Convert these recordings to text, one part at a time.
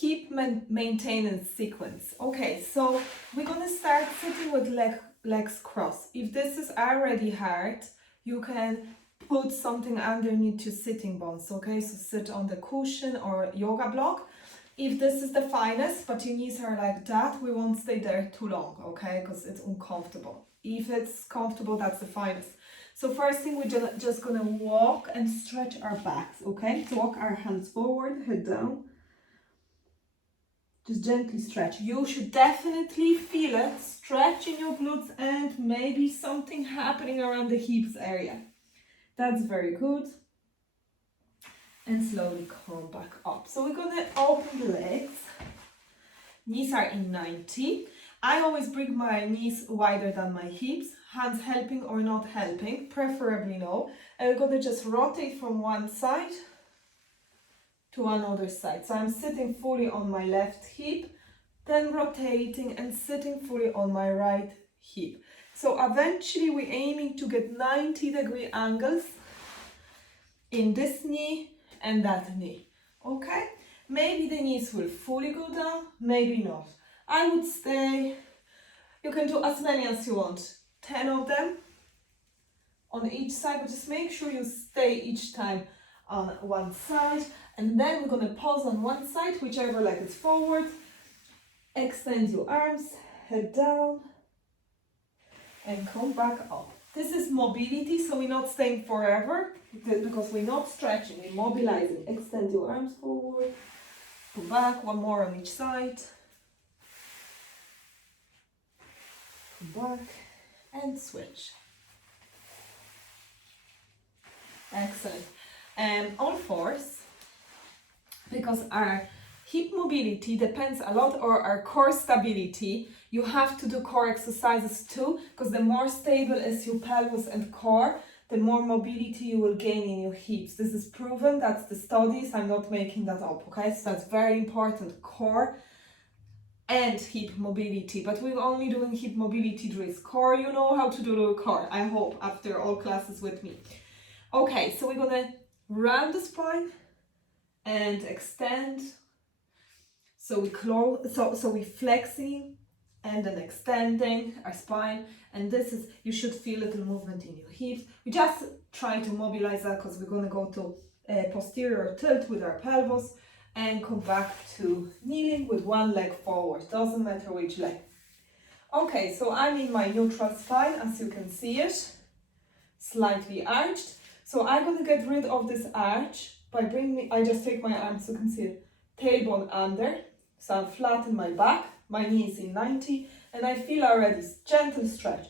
hip maintenance sequence. Okay, so we're gonna start sitting with legs crossed. If this is already hard, you can put something underneath your sitting bones. Okay, so sit on the cushion or yoga block. If this is the finest, but your knees are like that, we won't stay there too long, okay, because it's uncomfortable. If it's comfortable, that's the finest. So first thing, we're just gonna walk and stretch our backs, okay? So walk our hands forward, head down. Just gently stretch. You should definitely feel it, stretch in your glutes and maybe something happening around the hips area. That's very good. And slowly come back up. So we're gonna open the legs. Knees are in 90. I always bring my knees wider than my hips. Hands helping or not helping, preferably no. And we're gonna just rotate from one side to another side. So I'm sitting fully on my left hip, then rotating and sitting fully on my right hip. So eventually we're aiming to get 90-degree angles in this knee and that knee, okay? Maybe the knees will fully go down, maybe not. I would stay, you can do as many as you want, 10 of them on each side, but just make sure you stay each time on one side. And then we're gonna pause on one side, whichever leg is forward. Extend your arms, head down, and come back up. This is mobility, so we're not staying forever because we're not stretching, we're mobilizing. Extend your arms forward, go back, one more on each side. Come back and switch. Excellent. On fours, because our hip mobility depends a lot on our core stability. You have to do core exercises too, because the more stable is your pelvis and core, the more mobility you will gain in your hips. This is proven, that's the studies, I'm not making that up, okay? So that's very important, core and hip mobility, but we're only doing hip mobility drills. Core, you know how to do the core, I hope, after all classes with me. Okay, so we're gonna round the spine and extend. So we close, so we flexing and then extending our spine, and this is, you should feel a little movement in your hips. We just try to mobilize that because we're going to go to posterior tilt with our pelvis and come back to kneeling with one leg forward, doesn't matter which leg. Okay, so I'm in my neutral spine, as you can see it, slightly arched. So I'm going to get rid of this arch by I just take my arms, so you can see it, tailbone under. So I'm flat in my back, my knee is in 90, and I feel already gentle stretch.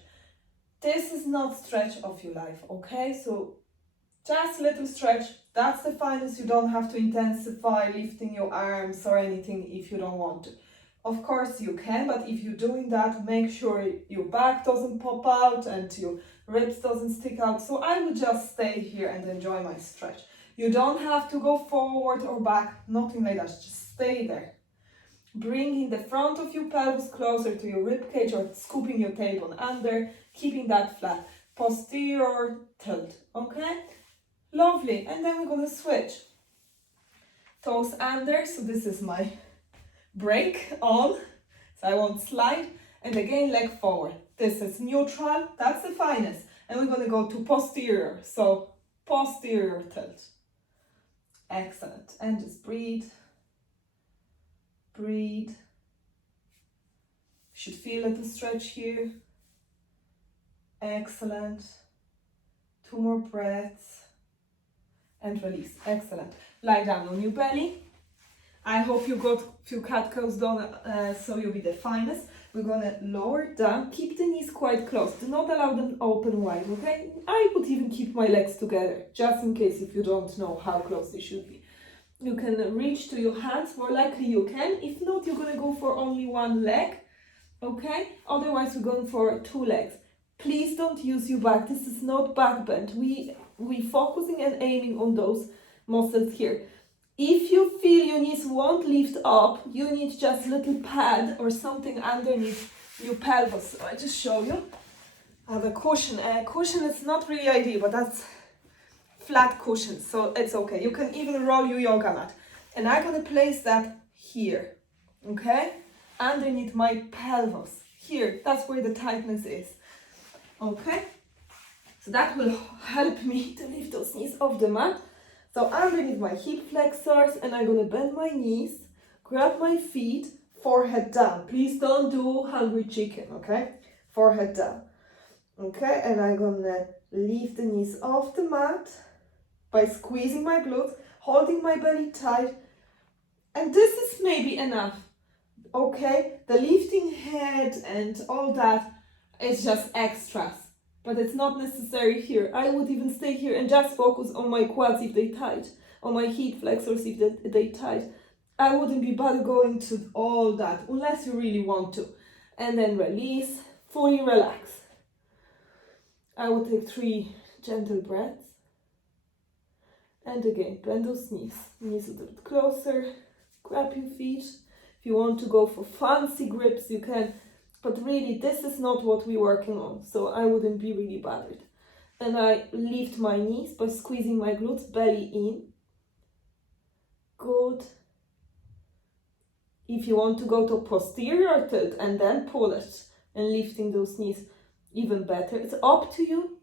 This is not stretch of your life, okay? So just little stretch, that's the finest. You don't have to intensify lifting your arms or anything if you don't want to. Of course you can, but if you're doing that, make sure your back doesn't pop out and your ribs doesn't stick out. So I would just stay here and enjoy my stretch. You don't have to go forward or back, nothing like that, just stay there. Bringing the front of your pelvis closer to your rib cage or scooping your tailbone under, keeping that flat. Posterior tilt, okay? Lovely, and then we're gonna switch. Toes under, so this is my break on, so I won't slide. And again, leg forward. This is neutral, that's the finest. And we're gonna go to posterior, so posterior tilt. Excellent, and just breathe. Breathe. You should feel a little stretch here. Excellent. 2 more breaths. And release. Excellent. Lie down on your belly. I hope you got a few cat-cows done, so you'll be the finest. We're gonna lower down. Keep the knees quite close. Do not allow them open wide, okay? I would even keep my legs together, just in case if you don't know how close they should be. You can reach to your hands, more likely you can. If not, you're gonna go for only one leg, okay? Otherwise, we're going for 2 legs. Please don't use your back. This is not back bend. We focusing and aiming on those muscles here. If you feel your knees won't lift up, you need just a little pad or something underneath your pelvis. So I just show you. I have a cushion. A cushion is not really ideal, but that's flat cushion, so it's okay. You can even roll your yoga mat. And I'm gonna place that here, okay? Underneath my pelvis, here, that's where the tightness is, okay? So that will help me to lift those knees off the mat. So underneath my hip flexors, and I'm gonna bend my knees, grab my feet, forehead down. Please don't do hungry chicken, okay? Forehead down. Okay, and I'm gonna lift the knees off the mat by squeezing my glutes, holding my belly tight. And this is maybe enough, okay? The lifting head and all that is just extras, but it's not necessary here. I would even stay here and just focus on my quads if they tight, on my hip flexors if they tight. I wouldn't be bothered going to all that unless you really want to. And then release, fully relax. I will take 3 gentle breaths. And again, bend those knees. Knees a little bit closer. Grab your feet. If you want to go for fancy grips, you can. But really, this is not what we're working on. So I wouldn't be really bothered. And I lift my knees by squeezing my glutes, belly in. Good. If you want to go to posterior tilt and then pull it and lifting those knees, even better. It's up to you.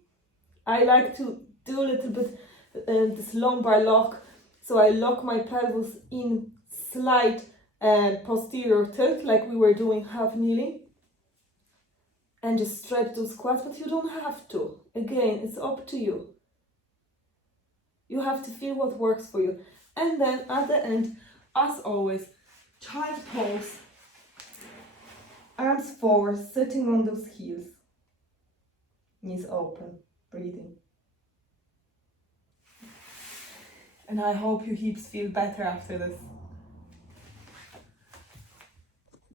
I like to do a little bit this lumbar lock. So I lock my pelvis in slight posterior tilt like we were doing half kneeling. And just stretch those quads, but you don't have to. Again, it's up to you. You have to feel what works for you. And then at the end, as always, child pose. Arms forward, sitting on those heels. Knees open, breathing. And I hope your hips feel better after this.